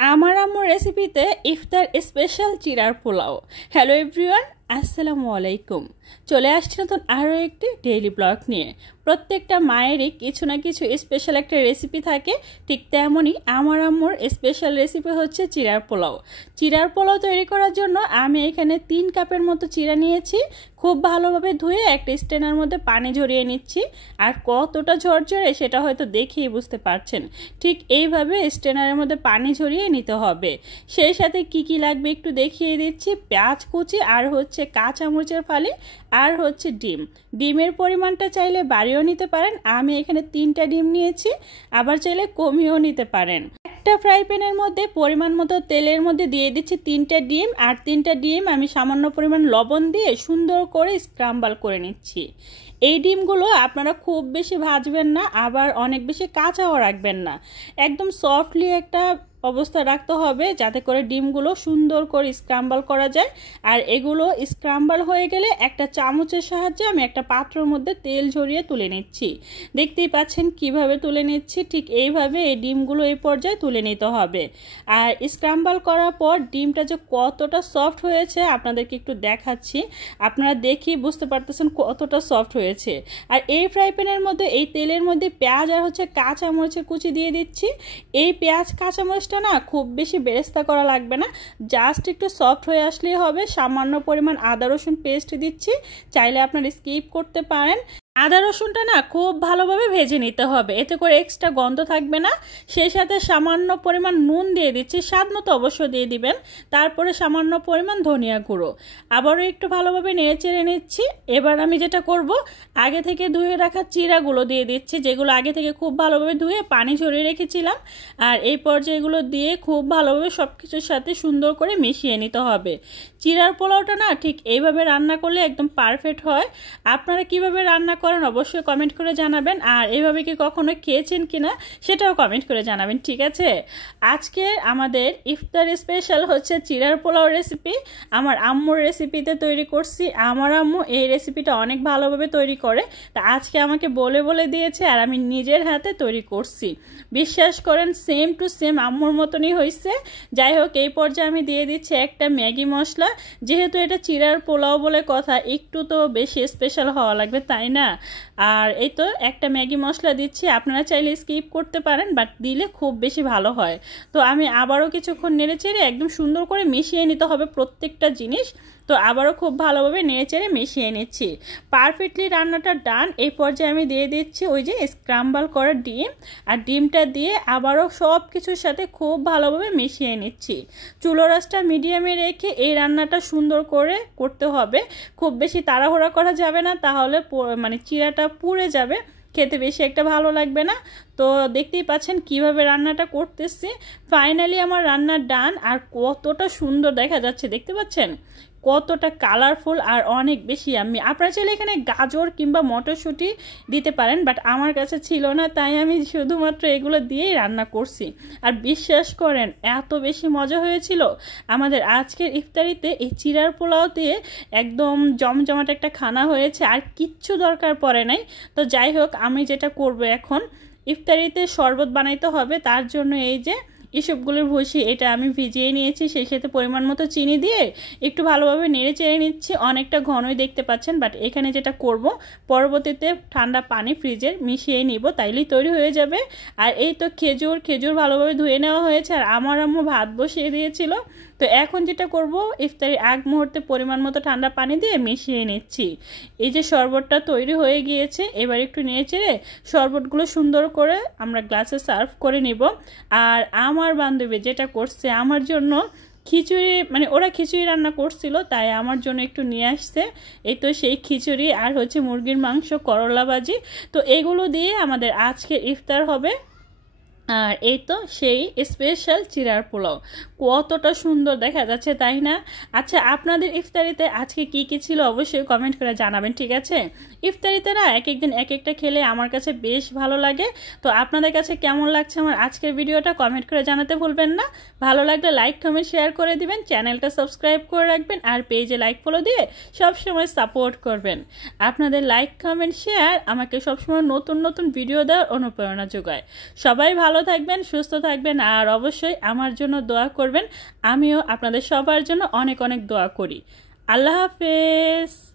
আমার আম্মুর রেসিপিতে ইফতার স্পেশাল চিড়ার পোলাও। হ্যালো এভরিওয়ান, আসসালামু আলাইকুম। চলে আসছি নতুন আরও একটি ডেইলি ব্লগ নিয়ে। প্রত্যেকটা মায়েরই কিছু না কিছু স্পেশাল একটা রেসিপি থাকে, ঠিক তেমনই আমার আম্মুর স্পেশাল রেসিপি হচ্ছে চিড়ার পোলাও। চিড়ার পোলাও তৈরি করার জন্য আমি এখানে 3 কাপের মতো চিড়া নিয়েছি। খুব ভালোভাবে ধুয়ে একটা স্ট্রেনার মধ্যে পানি ঝরিয়ে নিচ্ছি। আর কতটা ঝরঝরে সেটা হয়তো দেখেই বুঝতে পারছেন। ঠিক এইভাবে স্ট্রেনারের মধ্যে পানি ঝরিয়ে নিতে হবে। সেই সাথে কি কি লাগবে একটু দেখিয়ে দিচ্ছি। পেঁয়াজ কুচি, আর হচ্ছে কাঁচামরিচের ফালি, আর হচ্ছে ডিমের পরিমাণটা চাইলে বাড়িয়েও নিতে পারেন। আমি এখানে 3টা ডিম নিয়েছি, আবার চাইলে কমিয়েও নিতে পারেন। একটা ফ্রাই প্যানের মধ্যে পরিমাণ মতো তেলের মধ্যে দিয়ে দিচ্ছি 3টা ডিম, আর 3টা ডিম আমি সামান্য পরিমাণ লবণ দিয়ে সুন্দর করে স্ক্রাম্বল করে নিচ্ছি। এই ডিমগুলো আপনারা খুব বেশি ভাজবেন না, আবার অনেক বেশি কাঁচাও রাখবেন না। একদম সফটলি একটা অবস্থা রাখতে হবে যাতে করে ডিমগুলো সুন্দর করে স্ক্রাম্বল করা যায়। আর এগুলো স্ক্রাম্বল হয়ে গেলে একটা চামচের সাহায্যে আমি একটা পাত্রের মধ্যে তেল ঝরিয়ে তুলে নিচ্ছি। দেখতেই পাচ্ছেন কিভাবে তুলে নিচ্ছি। ঠিক এইভাবে এই ডিমগুলো এই পর্যায়ে তুলে নিতে হবে। আর স্ক্রাম্বল করার পর ডিমটা যে কতটা সফট হয়েছে আপনাদেরকে একটু দেখাচ্ছি। আপনারা দেখি বুঝতে পারতেছেন কতটা সফট হয়েছে। আর এই ফ্রাই প্যানের মধ্যে এই তেলের মধ্যে পেঁয়াজ আর হচ্ছে কাঁচামরিচের কুচি দিয়ে দিচ্ছি। এই পেঁয়াজ কাঁচামরিচ না খুব বেশি বেরেস্তা করা লাগবে না, জাস্ট একটু সফট হয়ে আসলেই হবে। সামান্য পরিমাণ আদা রসুন পেস্ট দিচ্ছি, চাইলে আপনারা স্কিপ করতে পারেন। আদা রসুনটা না খুব ভালোভাবে ভেজে নিতে হবে, এতে করে এক্সট্রা গন্ধ থাকবে না। সেই সাথে সামান্য পরিমাণ নুন দিয়ে দিচ্ছি, স্বাদ মতো অবশ্য দিয়ে দিবেন। তারপরে সামান্য পরিমাণ ধনিয়া গুঁড়ো, আবারও একটু ভালোভাবে নেড়ে চেড়ে নিচ্ছি। এবার আমি যেটা করব, আগে থেকে ধুয়ে রাখা চিড়াগুলো দিয়ে দিচ্ছি, যেগুলো আগে থেকে খুব ভালোভাবে ধুয়ে পানি ঝরিয়ে রেখেছিলাম। আর এই পর্যায়েগুলো দিয়ে খুব ভালোভাবে সব কিছুর সাথে সুন্দর করে মিশিয়ে নিতে হবে। চিড়ার পোলাওটা না ঠিক এইভাবে রান্না করলে একদম পারফেক্ট হয়। আপনারা কিভাবে রান্না করেন অবশ্যই কমেন্ট করে জানাবেন। আর এইভাবে কি কখনো খেয়েছেন কিনা সেটাও কমেন্ট করে জানাবেন, ঠিক আছে? আজকে আমাদের ইফতার স্পেশাল হচ্ছে চিড়ার পোলাও রেসিপি। আমার আম্মুর রেসিপিতে তৈরি করছি। আমার আম্মু এই রেসিপিটা অনেক ভালোভাবে তৈরি করে, তা আজকে আমাকে বলে বলে দিয়েছে আর আমি নিজের হাতে তৈরি করছি। বিশ্বাস করেন সেম টু সেম আম্মুর মতনই হয়েছে। যাই হোক, এই পর্যায়ে আমি দিয়ে দিচ্ছি একটা ম্যাগি মশলা। যেহেতু এটা চিড়ার পোলাও বলে কথা, একটু তো বেশি স্পেশাল হওয়া লাগবে, তাই না? আর এই তো একটা ম্যাগি মশলা দিচ্ছি। আপনারা চাইলে স্কিপ করতে পারেন, বাট দিলে খুব বেশি ভালো হয়। তো আমি আবারও কিছুক্ষণ নেড়ে চেড়ে একদম সুন্দর করে মিশিয়ে নিতে হবে প্রত্যেকটা জিনিস। তো আবারও খুব ভালোভাবে নেড়ে চেড়ে মিশিয়ে নিচ্ছি। পারফেক্টলি রান্নাটা ডান। এই পর্যায়ে আমি দিয়ে দিচ্ছি ওই যে স্ক্রাম্বল করা ডিম, আর ডিমটা দিয়ে আবারও সব কিছুর সাথে খুব ভালোভাবে মিশিয়ে নিচ্ছি। চুলোর আঁচটা মিডিয়ামে রেখে এই রান্নাটা সুন্দর করে করতে হবে। খুব বেশি তাড়াহুড়া করা যাবে না, তাহলে মানে চিড়াটা পুড়ে যাবে, খেতে বেশি একটা ভালো লাগবে না। তো দেখতেই পাচ্ছেন কিভাবে রান্নাটা করতেছি। ফাইনালি আমার রান্না ডান। আর কতটা সুন্দর দেখা যাচ্ছে, দেখতে পাচ্ছেন কতটা কালারফুল আর অনেক বেশি আমি। আপনারা চাইলে এখানে গাজর কিংবা মটরশুঁটি দিতে পারেন, বাট আমার কাছে ছিল না, তাই আমি শুধুমাত্র এগুলো দিয়েই রান্না করছি। আর বিশ্বাস করেন এত বেশি মজা হয়েছিল। আমাদের আজকের ইফতারিতে এই চিড়ার পোলাও দিয়ে একদম জমজমাট একটা খানা হয়েছে, আর কিচ্ছু দরকার পড়ে নাই। তো যাই হোক, আমি যেটা করব এখন, ইফতারিতে শরবত বানাইতে হবে। তার জন্য এই যে এসবগুলোর ভুসি এটা আমি ভিজিয়ে নিয়েছি, সেই সাথে পরিমাণ মতো চিনি দিয়ে একটু ভালোভাবে নেড়ে চেড়ে নিচ্ছি। অনেকটা ঘনই দেখতে পাচ্ছেন, বাট এখানে যেটা করব, পরবর্তীতে ঠান্ডা পানি ফ্রিজে মিশিয়ে নিব, তাইলেই তৈরি হয়ে যাবে। আর এই তো খেজুর ভালোভাবে ধুয়ে নেওয়া হয়েছে, আর আমার আম্মু ভাত বসিয়ে দিয়েছিল। তো এখন যেটা করব, ইফতারির আগ মুহূর্তে পরিমাণ মতো ঠান্ডা পানি দিয়ে মিশিয়ে নিচ্ছি। এই যে শরবতটা তৈরি হয়ে গিয়েছে, এবার একটু নেড়ে চেড়ে শরবতগুলো সুন্দর করে আমরা গ্লাসে সার্ভ করে নিব। আর আমার বান্ধবী যেটা করছে আমার জন্য খিচুড়ি, মানে ওরা খিচুড়ি রান্না করছিল, তাই আমার জন্য একটু নিয়ে আসছে। এই তো সেই খিচুড়ি, আর হচ্ছে মুরগির মাংস, করলা ভাজি। তো এগুলো দিয়ে আমাদের আজকে ইফতার হবে। আর এই তো সেই স্পেশাল চিড়ার পোলাও। কতটা সুন্দর দেখা যাচ্ছে, তাই না? আচ্ছা, আপনাদের ইফতারিতে আজকে কি কি ছিল অবশ্যই কমেন্ট করে জানাবেন, ঠিক আছে? ইফতারিতে না এক একদিন এক একটা খেলে আমার কাছে বেশ ভালো লাগে। তো আপনাদের কাছে কেমন লাগছে আমার আজকের ভিডিওটা কমেন্ট করে জানাতে ভুলবেন না। ভালো লাগলে লাইক কমেন্ট শেয়ার করে দিবেন, চ্যানেলটা সাবস্ক্রাইব করে রাখবেন, আর পেজে লাইক ফলো দিয়ে সবসময় সাপোর্ট করবেন। আপনাদের লাইক কমেন্ট শেয়ার আমাকে সবসময় নতুন নতুন ভিডিও দেওয়ার অনুপ্রেরণা যোগায়। সবাই ভালো ভালো থাকবেন, সুস্থ থাকবেন, আর অবশ্যই আমার জন্য দোয়া করবেন। আমিও আপনাদের সবার জন্য অনেক অনেক দোয়া করি। আল্লাহ হাফেজ।